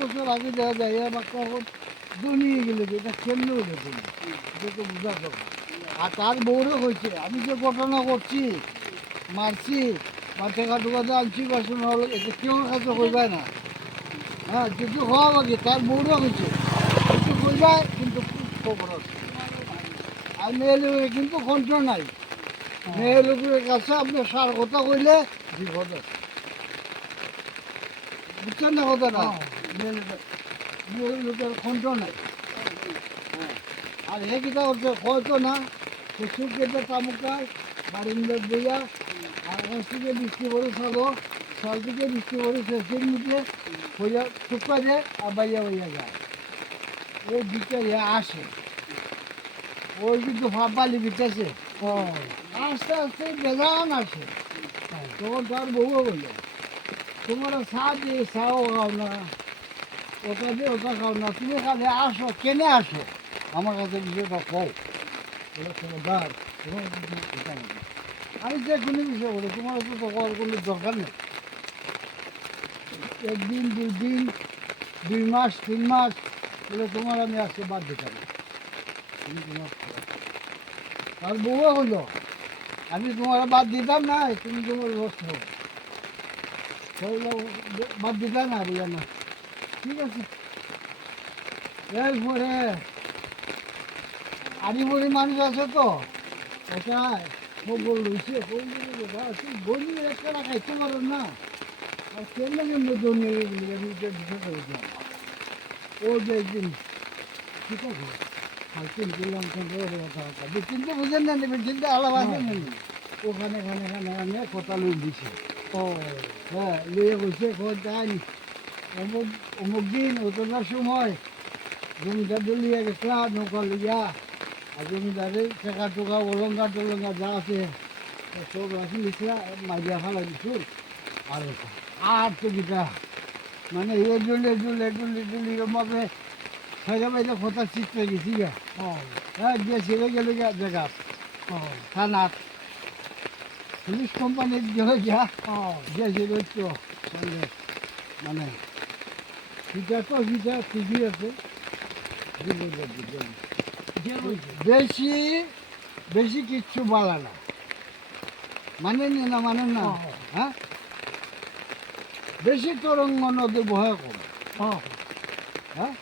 বছর আগে দেখা যায় বাচ্চা এখন জমিয়ে গেলে এটা কেমনে হলে তুমি এটা তো বোঝা দরকার। আর তার বউরে হয়েছে আমি যে ঘটনা করছি মারছি বা টেকা টুকাতে আনছি বাসন হলো এটা কেউ কাছে হইবাই না। হ্যাঁ কিন্তু হওয়া বাকি তার বউরে হয়েছে কিন্তু হইবাই কিন্তু খুব খবর আছে। আর মেয়ে লোকের কিন্তু কন্ট্রোল নাই। মেয়ে লোকের কাছে আপনি সার কথা কইলে বিপদ আছে। বুঝছেন না কথাটা? মেয়ে লোকের কন্ট্রোল নাই। হ্যাঁ আর হে কিতা করছে হয়তো না সে সুখ কেটে তামুকায় বারিন্দার দিয়া আর আকাশ থেকে বৃষ্টি করে ছাড়ো সাল থেকে বৃষ্টি করে শেষের মুখে হইয়া শুকা যায় আর বাইয়া বাইয়া যায়। ওই বিকেলে আসে ওই কিন্তু বালি বিতেছে আস্তে আস্তে বেজান আসে তখন তার বউ বললো তোমরা চা দিয়ে চাও খাও না ওটা দিয়ে ওটা খাও না তুমি কাছে আসো কেনে আসো আমার কাছে বিষয়টা কও বলে খবরদার তোমার কিন্তু এটা নেই। আমি যে কোনো বিষয় বলি তোমার তো করার কোনো দরকার নেই। একদিন দুই দিন 2 মাস 3 মাস বলে তোমার আমি আজকে বাদ দিতাম না। তুমি তোমার তার বউও হলো আমি তোমার বাদ দিতাম না তুমি তোমার নষ্ট হবে বাদ দিতাম না বলে না ঠিক আছে। এরপরে আদিবাড়ি মানুষ আছে তো এটা খবর রয়েছে বলি একটা খাইতে পারেন না আর কেমন কেমন জমিয়ে আমি বিষয় করেছিলাম ও যে একদিন ঠিক আছে হালকিন করলাম কথা চিন্তা বুঝেন না নেবেন চিন্তা আলাদা আছে না ওখানে খানে খানে খানে কথা লোক দিছে ও হ্যাঁ লিয়ে বলছে যাই অমুক অমুক দিন ওতনার সময় জমিদার লিয়ে গেছিলাম নৌকা লিয়া আর জমিদারের টাকা টোকা অলঙ্কা টলঙ্কা যা আছে সব রাখি দিছিলাম মারিয়া ফেলা দিছু আর আর তো গীতা মানে এডুলি ভাবে সাইডে বাইরে কথা চিত্ত গেছি গা হ্যাঁ গিয়ে ছেড়ে গেলে জায়গা থানার পুলিশ কোম্পানির গেলে গিয়া গিয়েছিল তো মানে সেটা তো সেটা ঠিকই আছে বেশি বেশি কিচ্ছু বলা না মানেন না মানেন না হ্যাঁ বেশি তরঙ্গ নদী বহে কম হ্যাঁ